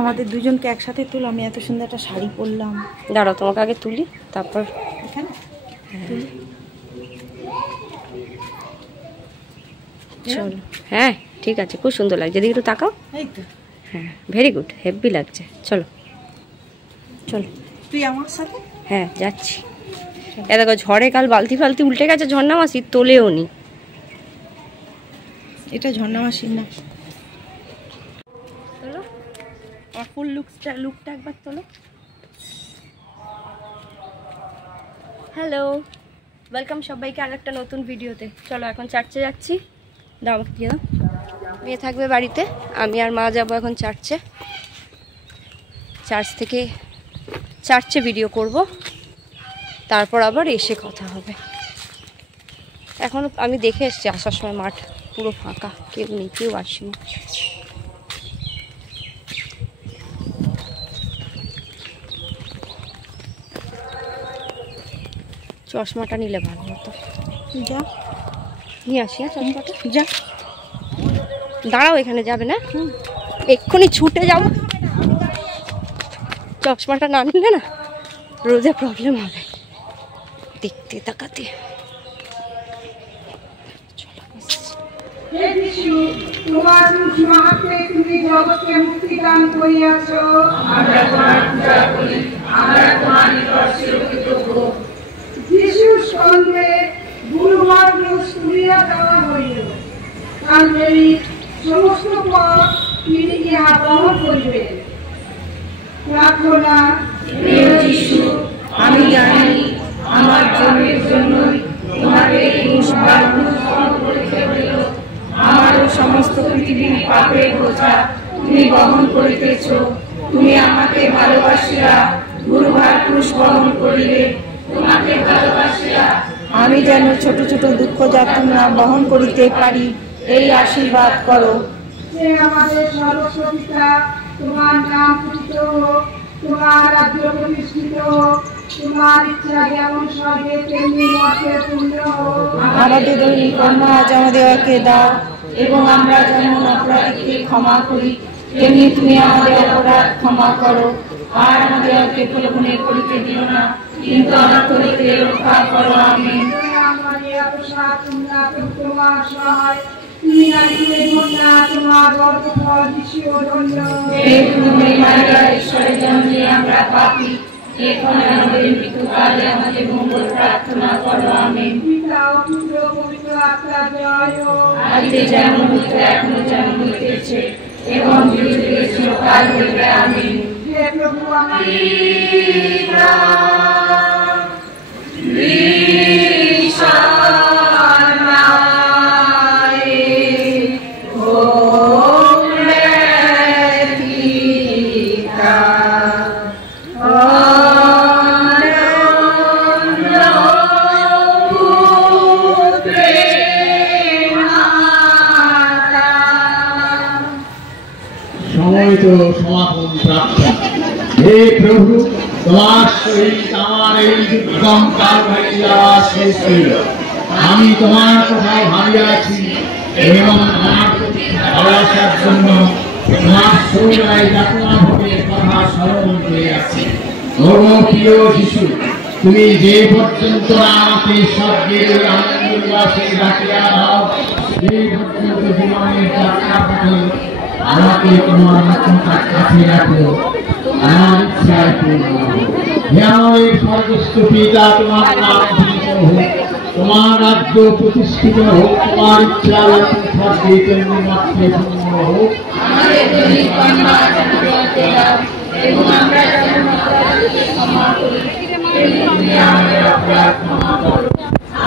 আমাদের দুজনকে একসাথে তুলো। আমি এত সুন্দর একটা শাড়ি পরলাম। দাঁড়াও তোমাকে আগে তুলি, তারপর এখানে চলো। হ্যাঁ ঠিক আছে, খুব সুন্দর লাগছে, এদিকে একটু তাকাও। এই তো। হ্যাঁ ভেরি গুড, হেভি লাগছে। চলো চলো। তুই আমার সাথে? হ্যাঁ যাচ্ছি। এ দেখো ঝড়ে কাল বালতি ফালতি উল্টে গেছে, ঝর্ণা মাসি তোলেও নি। এটা ঝর্ণা মাসির না। চলো আর ফুল লুকটা একবার তোলো। হ্যালো, ওয়েলকাম সবাইকে আর একটা নতুন ভিডিওতে। চলো এখন চার্চে যাচ্ছি। দাও দিয়ে দাও। মেয়ে থাকবে বাড়িতে, আমি আর মা যাবো এখন চার্চে। চার্চে ভিডিও করব, তারপর আবার এসে কথা হবে। এখন আমি দেখে এসছি আসার সময় মাঠ পুরো ফাঁকা, কেউ নেই, কেউ আসেনি। চশমাটা নিলে ভালো হতো। যা নিয়ে আসি। হ্যাঁ চশমাটা যা। দাঁড়াও, এখানে যাবে না? এক্ষুনি ছুটে যাও। চশমাটা না নিলে না রোদে প্রবলেম হবে দেখতে তাকাতে। তোমার মাহাত্মে তুমি জগৎকে মুক্তি দান করিয়াছ। আমরা তোমার পূজা করি, আমরা তোমার নিকট কৃতজ্ঞ। যিশুর সঙ্গে গুরুবার তুলিয়া দেওয়া হইল, কালবেরি সমস্ত পথ তিনি ইহা বহন করিবেন। প্রার্থনা। প্রিয় যিশু, আমি জানি আমার জন্মের জন্যই তোমাকে ক্রুশবার বহন করিতে হইল। আমারও সমস্ত পৃথিবীর পাপের বোঝা তুমি বহন করিতেছ। তুমি আমাকে ভালোবাসিয়া গুরুভার ক্রুশ বহন করিলে। তোমাকে ভালোবাসিয়া আমি যেন ছোট ছোট দুঃখ যাতনা বহন করিতে পারি, এই আশীর্বাদ করো। হে আমাদের সর্বস্ব পিতা, তোমার নাম পূজিত হোক, তোমার রাজ্য প্রতিষ্ঠিত হোক, তোমার ইচ্ছা যেমন স্বর্গে তেমনি মর্তে পূর্ণ হোক। আমাদের দৈনিক অন্ন আজ আমাদেরকে দাও, এবং আমরা যেমন অপরাধীকে ক্ষমা করি তেমনি তুমি আমাদের অপরাধ ক্ষমা করো। আর আমাদেরকে প্রলোভনে করিতে দিও না, কিন্তু আমার করিতে রক্ষা করো। আমিন। তুমি নারীদের কন্যা, তোমার গর্ভফল যিশু ধন্য। হে তুমি মারিয়া, ঈশ্বরের জন্যে আমরা পাপী, এখন আমাদের মৃত্যুকালে আমাদের মঙ্গল প্রার্থনা করো। আমিন। পিতা ও পুত্র পবিত্র আত্মার জয় হোক, আদি যেমন হইত এখনো যেমন হইতেছে, এবং যুগে যুগে চিরকাল হইবে। আমিন। হে প্রভু, আমার সমাপন প্রার্থনা। হে প্রভু, তোমার সহিত আমার এই দুর্গম কাল যাওয়া শেষ হইল। আমি তোমার কথা ভাবিয়াছি এবং তোমার ভালোবাসার জন্য তোমার শরীরায় যাতনা ভোগের কথা স্মরণ করিয়াছি। ও প্রিয় যিশু, তুমি যে পর্যন্ত আমাকে স্বর্গের আনন্দ উল্লাসে রাখিয়া দাও, সেই পর্যন্ত জীবনের যাত্রা পথে আমাকে তোমার কাছে রাখো। আমার ইচ্ছায় পূর্ণ হোক। হে আমাদের সর্বস্ব পিতা, তোমার নাম ধৃত হোক, তোমার রাজ্য প্রতিষ্ঠিত হোক, তোমার ইচ্ছা স্বর্গে তেমনি মর্তে পূর্ণ হোক। আমাদের দৈনিক অন্ন আজ আমাদেরকে দাও, এবং আমরা যেমন অপরাধীকে ক্ষমা করি তেমনি তুমি আমাদের অপরাধ ক্ষমা করো।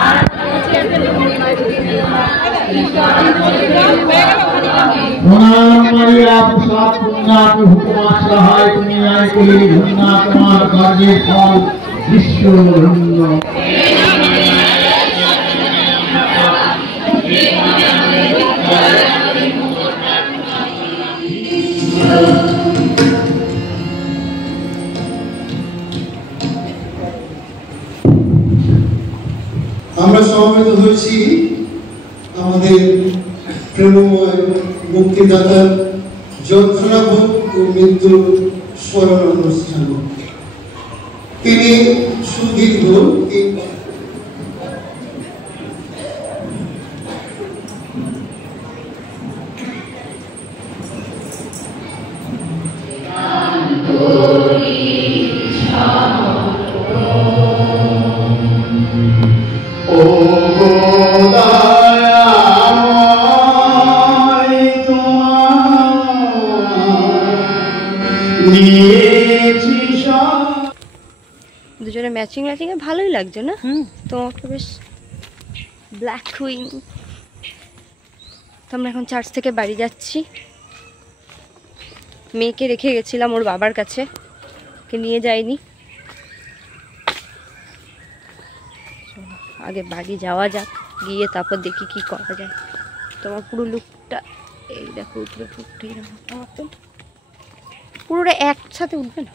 আর আমাদেরকে প্রলোভনে করিতে দিও না, কিন্তু আমাদের করিতে রক্ষা করো। আমিন। প্রণাম মারিয়া, প্রসাদ পূর্ণা, প্রভু তোমার সহায়, তুমি নারীকুলে ধন্য, তোমার গর্ভের ফল বিশ্ব ধন্য। আমরা সমবেত হয়েছি আমাদের প্রেমময় মুক্তিদাতার যন্ত্রণা ও মৃত্যু স্মরণ অনুষ্ঠান। তিনি সুদীর্ঘ 3 দুজনে ম্যাচিং ম্যাচিংয়ে ভালোই লাগছে না? তোমাকে বেশ ব্ল্যাক কুইন। তো আমরা এখন চার্চ থেকে বাড়ি যাচ্ছি। মেয়েকে রেখে গেছিলাম ওর বাবার কাছে, ওকে নিয়ে যাইনি। আগে বাড়ি যাওয়া যাক, গিয়ে তারপর দেখি কি করা যায়। তোমার পুরো লুকটা এই দেখো, উঠবে পুরোটা একসাথে উঠবে না।